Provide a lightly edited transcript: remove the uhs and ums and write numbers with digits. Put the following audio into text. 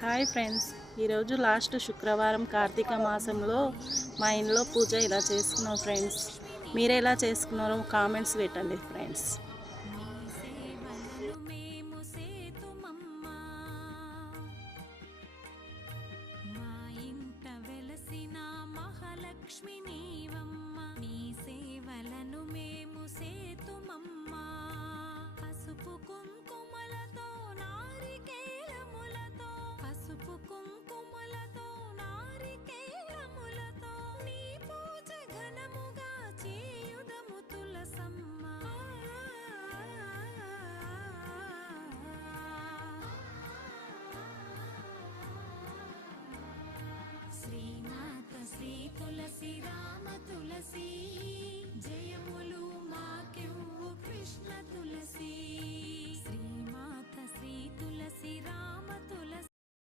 Hi friends, ఈరోజు last శుక్రవారం కార్తీక మాసంలో మా ఇంట్లో పూజ ఇలా చేసుకున్నాం ఫ్రెండ్స్. మీరు ఎలా చేసుకున్నారో కామెంట్స్ పెట్టండి ఫ్రెండ్స్.